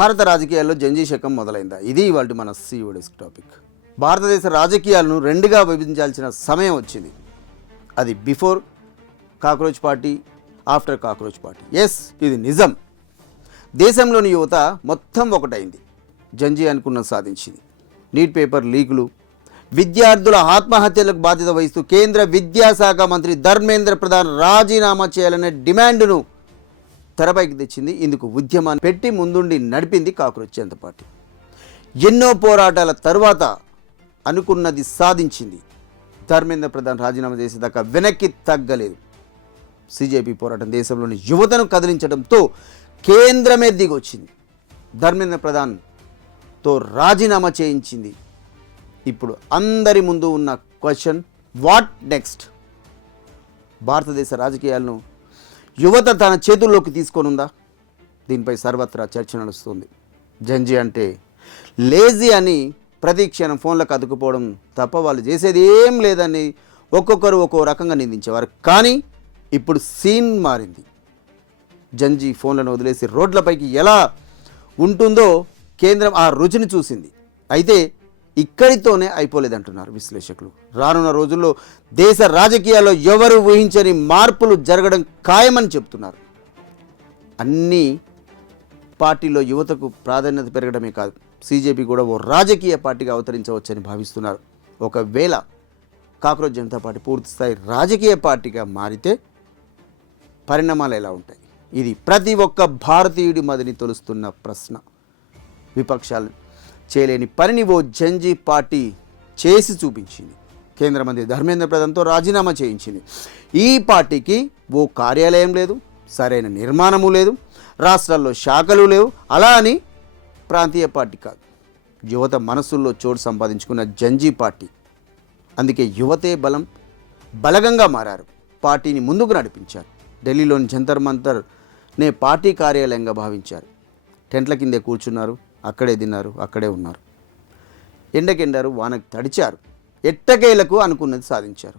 భారత రాజకీయాల్లో జంజీ శకం మొదలైందా? ఇది ఇవాళ మన సీఓడిస్ టాపిక్. భారతదేశ రాజకీయాలను రెండుగా విభజించాల్సిన సమయం వచ్చింది. అది before cockroach party, after cockroach party. Yes, ఇది నిజం. దేశంలోని యువత మొత్తం ఒకటైంది. జంజీ అనుకున్న సాధించింది. నీట్ పేపర్ లీకులు, విద్యార్థుల ఆత్మహత్యలకు బాధ్యత వహిస్తూ కేంద్ర విద్యాశాఖ మంత్రి ధర్మేంద్ర ప్రధాన్ రాజీనామా చేయాలనే డిమాండ్ను తెరపైకి తెచ్చింది. ఇందుకు ఉద్యమాన్ని పెట్టి ముందుండి నడిపింది కాక్రోచ్ జనతా పార్టీ. ఎన్నో పోరాటాల తరువాత అనుకున్నది సాధించింది. ధర్మేంద్ర ప్రధాన్ రాజీనామా చేసేదాకా వెనక్కి తగ్గలేదు. సిజేపీ పోరాటం దేశంలోని యువతను కదిలించడంతో కేంద్రమే దిగొచ్చింది. ధర్మేంద్ర ప్రధాన్తో రాజీనామా చేయించింది. ఇప్పుడు అందరి ముందు ఉన్న క్వశ్చన్, వాట్ నెక్స్ట్? భారతదేశ రాజకీయాలను యువత తన చేతుల్లోకి తీసుకొనుందా? దీనిపై సర్వత్రా చర్చ నడుస్తుంది. జంజీ అంటే లేజీ అని ప్రతి క్షణం ఫోన్లకు అతుకుపోవడం తప్ప వాళ్ళు చేసేది ఏం లేదని ఒక్కొక్కరు ఒక్కో రకంగా నిందించేవారు. కానీ ఇప్పుడు సీన్ మారింది. జంజీ ఫోన్లను వదిలేసి రోడ్లపైకి ఎలా ఉంటుందో కేంద్రం ఆ రుచిని చూసింది. అయితే ఇక్కడితోనే అయిపోలేదంటున్నారు విశ్లేషకులు. రానున్న రోజుల్లో దేశ రాజకీయాల్లో ఎవరు ఊహించని మార్పులు జరగడం ఖాయమని చెప్తున్నారు. అన్ని పార్టీల్లో యువతకు ప్రాధాన్యత పెరగడమే కాదు, సిజేపీ కూడా ఓ రాజకీయ పార్టీగా అవతరించవచ్చని భావిస్తున్నారు. ఒకవేళ కాక్రోచ్ జనతా పార్టీ పూర్తిస్థాయి రాజకీయ పార్టీగా మారితే పరిణామాలు ఎలా ఉంటాయి? ఇది ప్రతి ఒక్క భారతీయుడి మదిని తొలుస్తున్న ప్రశ్న. విపక్షాలు చేయలేని పనిని ఓ జంజీ పార్టీ చేసి చూపించింది. కేంద్ర మంత్రి ధర్మేంద్ర ప్రధాన్తో రాజీనామా చేయించింది. ఈ పార్టీకి ఓ కార్యాలయం లేదు, సరైన నిర్మాణము లేదు, రాష్ట్రాల్లో శాఖలు లేవు. అలా అని ప్రాంతీయ పార్టీ కాదు, యువత మనసుల్లో చోటు సంపాదించుకున్న జంజీ పార్టీ. అందుకే యువతే బలగంగా మారారు. పార్టీని ముందుకు నడిపించారు. ఢిల్లీలోని జంతర్ మంతర్నే పార్టీ కార్యాలయంగా భావించారు. టెంట్ల కిందే కూర్చున్నారు, అక్కడే తిన్నారు, అక్కడే ఉన్నారు. ఎండకెండారు, వానకు తడిచారు. ఎట్టకేలకు అనుకున్నది సాధించారు.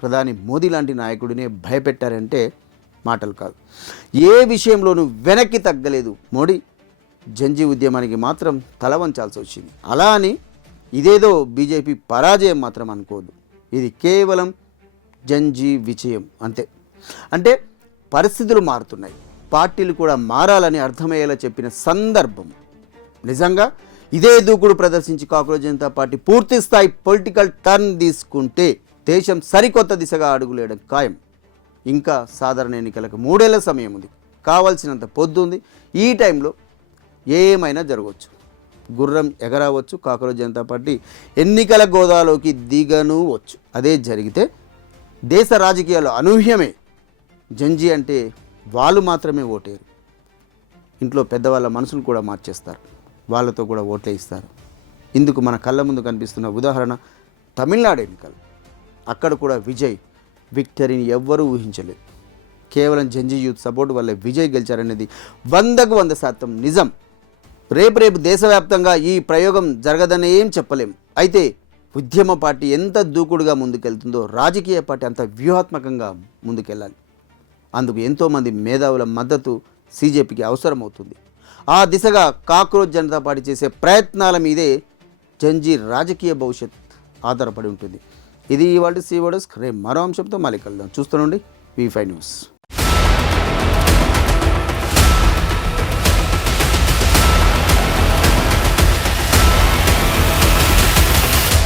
ప్రధాని మోదీ లాంటి నాయకుడినే భయపెట్టారంటే మాటలు కాదు. ఏ విషయంలోనూ వెనక్కి తగ్గలేదు మోడీ. జంజీ ఉద్యమానికి మాత్రం తల వంచాల్సి వచ్చింది. అలా అని ఇదేదో బీజేపీ పరాజయం మాత్రం అనుకోదు. ఇది కేవలం జంజీ విజయం అంతే. అంటే పరిస్థితులు మారుతున్నాయి, పార్టీలు కూడా మారాలని అర్థమయ్యేలా చెప్పిన సందర్భం. నిజంగా ఇదే దూకుడు ప్రదర్శించి కాక్రోచ్ జనతా పార్టీ పూర్తి స్థాయి పొలిటికల్ టర్న్ తీసుకుంటే దేశం సరికొత్త దిశగా అడుగులేయడం ఖాయం. ఇంకా సాధారణ ఎన్నికలకు 3 ఏళ్ల సమయం ఉంది. కావాల్సినంత పొద్దుంది. ఈ టైంలో ఏమైనా జరగవచ్చు. గుర్రం ఎగరవచ్చు. కాక్రోచ్ జనతా పార్టీ ఎన్నికల గోదాలోకి దిగనువచ్చు. అదే జరిగితే దేశ రాజకీయాల్లో అనూహ్యమే. జంజీ అంటే వాళ్ళు మాత్రమే ఓటేరు, ఇంట్లో పెద్దవాళ్ళ మనసులు కూడా మార్చేస్తారు. వాళ్ళతో కూడా ఓట్లే ఇస్తారు. ఇందుకు మన కళ్ళ ముందు కనిపిస్తున్న ఉదాహరణ తమిళనాడు ఎన్నికలు. అక్కడ కూడా విక్టరీని ఎవ్వరూ ఊహించలేదు. కేవలం జంజీ యూత్ సపోర్ట్ వల్లే విజయ్ గెలిచారనేది 100కు 100% నిజం. రేపు దేశవ్యాప్తంగా ఈ ప్రయోగం జరగదని ఏం చెప్పలేం. అయితే ఉద్యమ పార్టీ ఎంత దూకుడుగా ముందుకెళ్తుందో రాజకీయ పార్టీ అంత వ్యూహాత్మకంగా ముందుకెళ్ళాలి. అందుకు ఎంతోమంది మేధావుల మద్దతు సిజేపీకి అవసరమవుతుంది. ఆ దిశగా కాక్రోచ్ జనతా పార్టీ చేసే ప్రయత్నాల మీదే జంజీ రాజకీయ భవిష్యత్ ఆధారపడి ఉంటుంది. ఇది ఇవాళ సీఓడిస్. రేపు మరో అంశంతో మళ్ళీ కలుద్దాం. చూస్తూనండి V5 న్యూస్.